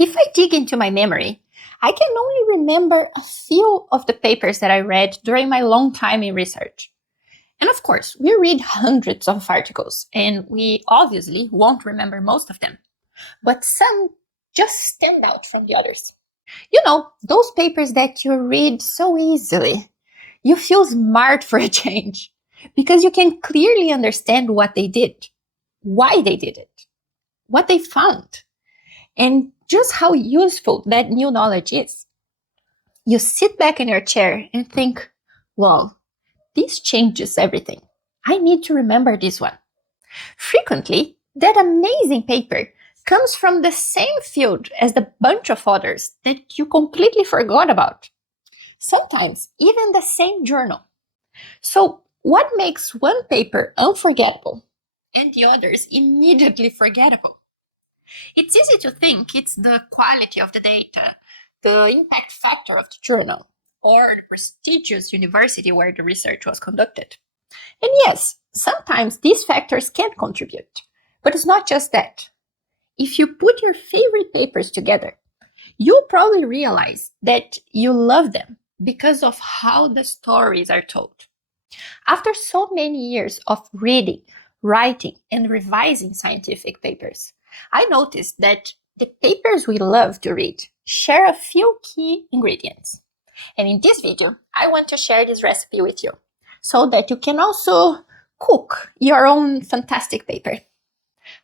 If I dig into my memory, I can only remember a few of the papers that I read during my long time in research. And of course, we read hundreds of articles, and we obviously won't remember most of them. But some just stand out from the others. You know, those papers that you read so easily. You feel smart for a change, because you can clearly understand what they did, why they did it, what they found, and just how useful that new knowledge is. You sit back in your chair and think, well, this changes everything. I need to remember this one. Frequently, that amazing paper comes from the same field as the bunch of others that you completely forgot about. Sometimes even the same journal. So what makes one paper unforgettable and the others immediately forgettable? It's easy to think it's the quality of the data, the impact factor of the journal, or the prestigious university where the research was conducted. And yes, sometimes these factors can contribute, but it's not just that. If you put your favorite papers together, you'll probably realize that you love them because of how the stories are told. After so many years of reading, writing, and revising scientific papers, I noticed that the papers we love to read share a few key ingredients. And in this video, I want to share this recipe with you so that you can also cook your own fantastic paper.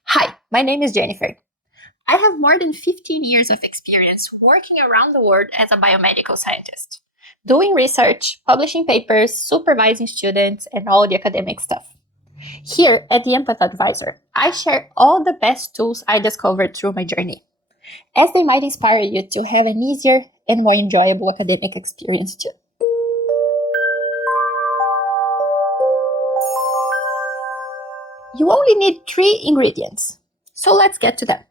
Hi, my name is Jenifer. I have more than 15 years of experience working around the world as a biomedical scientist, doing research, publishing papers, supervising students, and all the academic stuff. Here at the Empath Advisor, I share all the best tools I discovered through my journey, as they might inspire you to have an easier and more enjoyable academic experience too. You only need 3 ingredients, so let's get to them.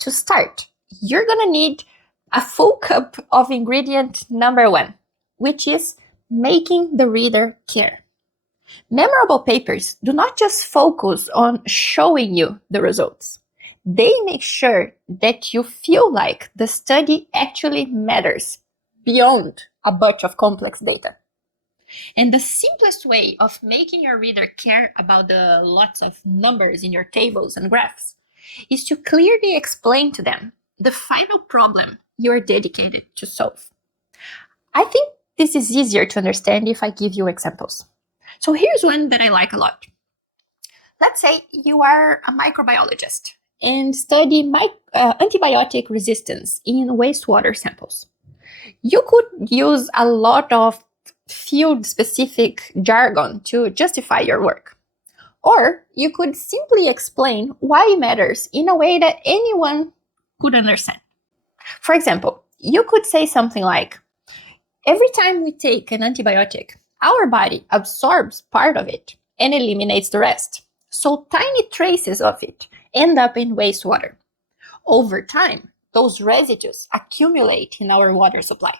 To start, you're gonna need a full cup of ingredient number 1, which is making the reader care. Memorable papers do not just focus on showing you the results. They make sure that you feel like the study actually matters beyond a bunch of complex data. And the simplest way of making your reader care about the lots of numbers in your tables and graphs is to clearly explain to them the final problem you are dedicated to solve. I think this is easier to understand if I give you examples. So here's one that I like a lot. Let's say you are a microbiologist and study antibiotic resistance in wastewater samples. You could use a lot of field-specific jargon to justify your work. Or you could simply explain why it matters in a way that anyone could understand. For example, you could say something like, every time we take an antibiotic, our body absorbs part of it and eliminates the rest. So tiny traces of it end up in wastewater. Over time, those residues accumulate in our water supply,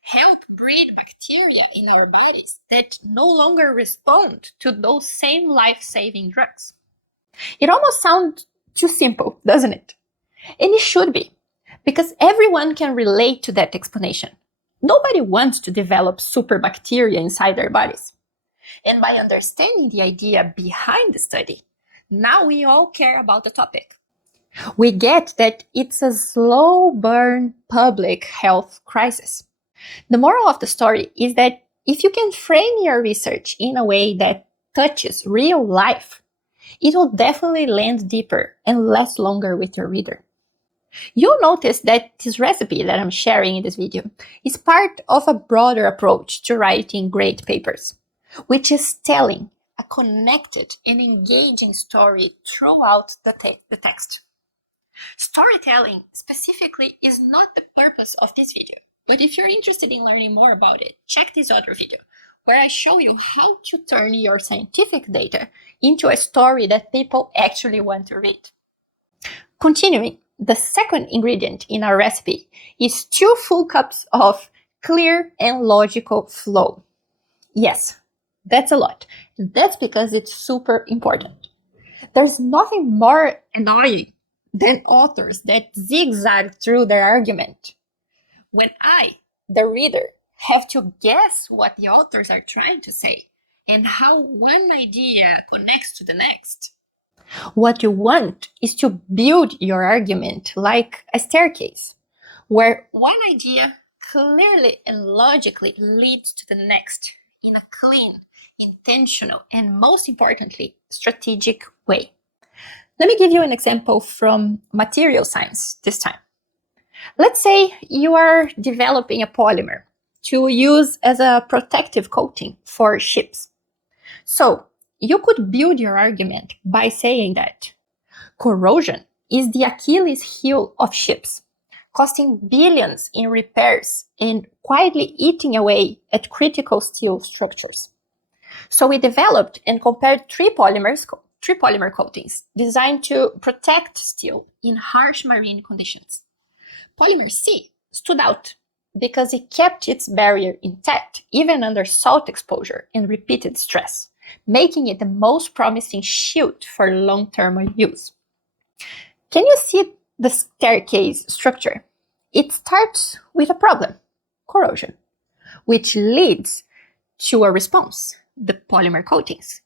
help breed bacteria in our bodies that no longer respond to those same life-saving drugs. It almost sounds too simple, doesn't it? And it should be, because everyone can relate to that explanation. Nobody wants to develop super bacteria inside their bodies. And by understanding the idea behind the study, now we all care about the topic. We get that it's a slow burn public health crisis. The moral of the story is that if you can frame your research in a way that touches real life, it will definitely land deeper and last longer with your reader. You'll notice that this recipe that I'm sharing in this video is part of a broader approach to writing great papers, which is telling a connected and engaging story throughout the text. Storytelling specifically is not the purpose of this video, but if you're interested in learning more about it, check this other video where I show you how to turn your scientific data into a story that people actually want to read. Continuing, the second ingredient in our recipe is 2 full cups of clear and logical flow. Yes, that's a lot. And that's because it's super important. There's nothing more annoying than authors that zigzag through their argument. When I, the reader, have to guess what the authors are trying to say and how one idea connects to the next. What you want is to build your argument like a staircase, where one idea clearly and logically leads to the next in a clean, intentional, and most importantly, strategic way. Let me give you an example from material science this time. Let's say you are developing a polymer to use as a protective coating for ships. So you could build your argument by saying that corrosion is the Achilles heel of ships, costing billions in repairs and quietly eating away at critical steel structures. So we developed and compared three polymer coatings designed to protect steel in harsh marine conditions. Polymer C stood out because it kept its barrier intact even under salt exposure and repeated stress, making it the most promising shield for long-term use. Can you see the staircase structure? It starts with a problem, corrosion, which leads to a response, the polymer coatings,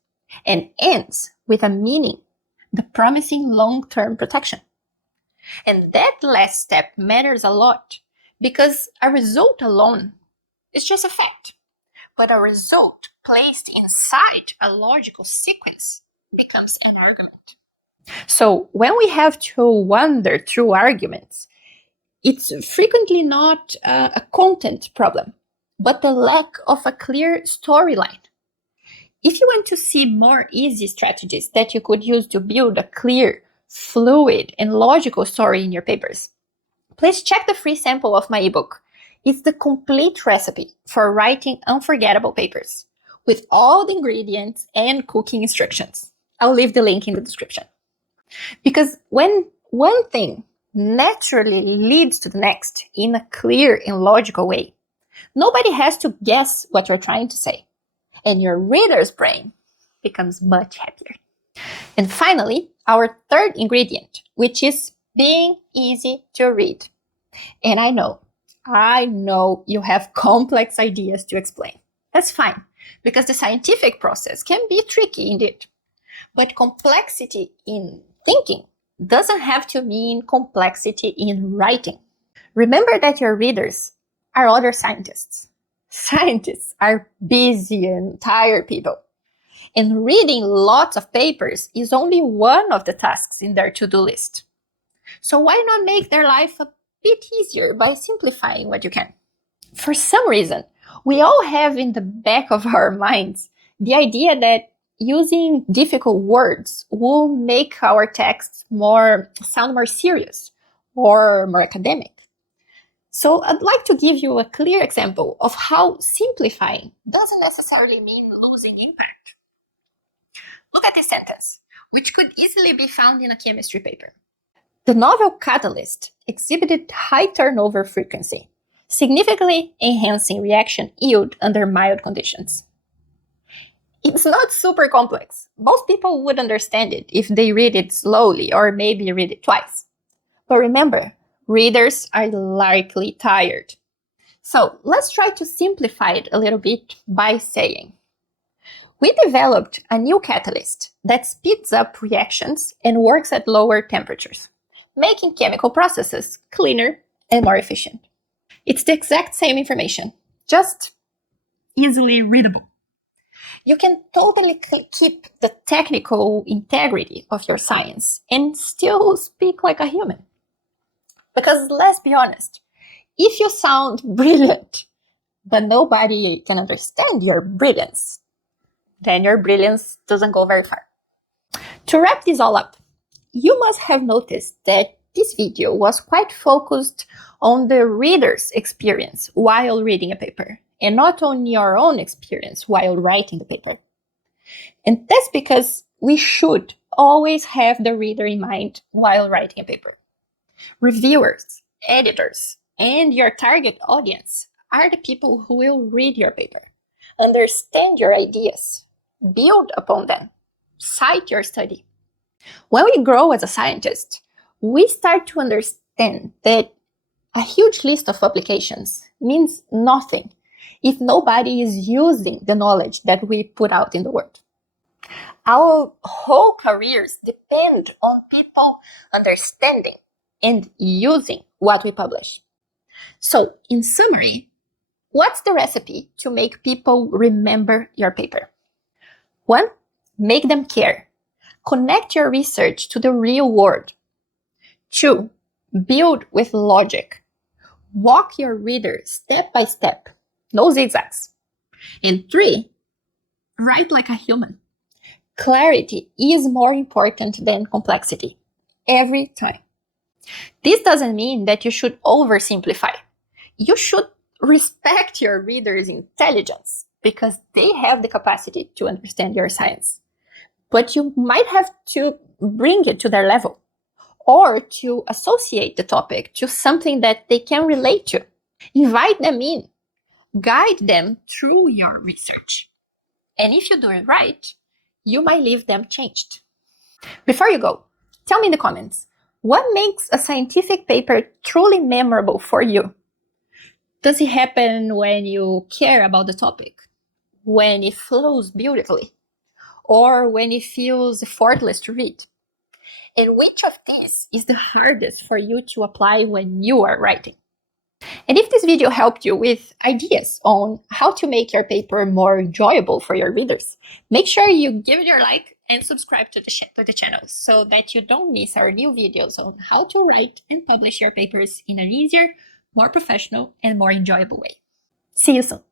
and ends with a meaning, the promising long-term protection. And that last step matters a lot because a result alone is just a fact, but a result placed inside a logical sequence becomes an argument. So when we have to wander through arguments, it's frequently not a content problem, but the lack of a clear storyline. If you want to see more easy strategies that you could use to build a clear, fluid, and logical story in your papers, please check the free sample of my ebook. It's the complete recipe for writing unforgettable papers with all the ingredients and cooking instructions. I'll leave the link in the description. Because when one thing naturally leads to the next in a clear and logical way, nobody has to guess what you're trying to say, and your reader's brain becomes much happier. And finally, our third ingredient, which is being easy to read. And I know you have complex ideas to explain. That's fine, because the scientific process can be tricky indeed. But complexity in thinking doesn't have to mean complexity in writing. Remember that your readers are other scientists. Scientists are busy and tired people. And reading lots of papers is only one of the tasks in their to-do list. So why not make their life a bit easier by simplifying what you can? For some reason, we all have in the back of our minds the idea that using difficult words will make our texts sound more serious or more academic. So I'd like to give you a clear example of how simplifying doesn't necessarily mean losing impact. Look at this sentence, which could easily be found in a chemistry paper. The novel catalyst exhibited high turnover frequency, significantly enhancing reaction yield under mild conditions. It's not super complex. Most people would understand it if they read it slowly or maybe read it twice. But remember, readers are likely tired. So let's try to simplify it a little bit by saying, we developed a new catalyst that speeds up reactions and works at lower temperatures, making chemical processes cleaner and more efficient. It's the exact same information, just easily readable. You can totally keep the technical integrity of your science and still speak like a human. Because let's be honest, if you sound brilliant, but nobody can understand your brilliance, then your brilliance doesn't go very far. To wrap this all up, you must have noticed that this video was quite focused on the reader's experience while reading a paper, and not on your own experience while writing the paper. And that's because we should always have the reader in mind while writing a paper. Reviewers, editors, and your target audience are the people who will read your paper, understand your ideas, build upon them, cite your study. When we grow as a scientist, we start to understand that a huge list of publications means nothing if nobody is using the knowledge that we put out in the world. Our whole careers depend on people understanding and using what we publish. So, in summary, what's the recipe to make people remember your paper? 1. Make them care. Connect your research to the real world. 2. Build with logic. Walk your reader step by step. No zigzags. And 3. Write like a human. Clarity is more important than complexity. Every time. This doesn't mean that you should oversimplify. You should respect your readers' intelligence because they have the capacity to understand your science. But you might have to bring it to their level or to associate the topic to something that they can relate to. Invite them in. Guide them through your research. And if you do it right, you might leave them changed. Before you go, tell me in the comments, what makes a scientific paper truly memorable for you? Does it happen when you care about the topic? When it flows beautifully? Or when it feels effortless to read? And which of these is the hardest for you to apply when you are writing? And if this video helped you with ideas on how to make your paper more enjoyable for your readers, make sure you give it your like and subscribe to the channel so that you don't miss our new videos on how to write and publish your papers in an easier, more professional, and more enjoyable way. See you soon!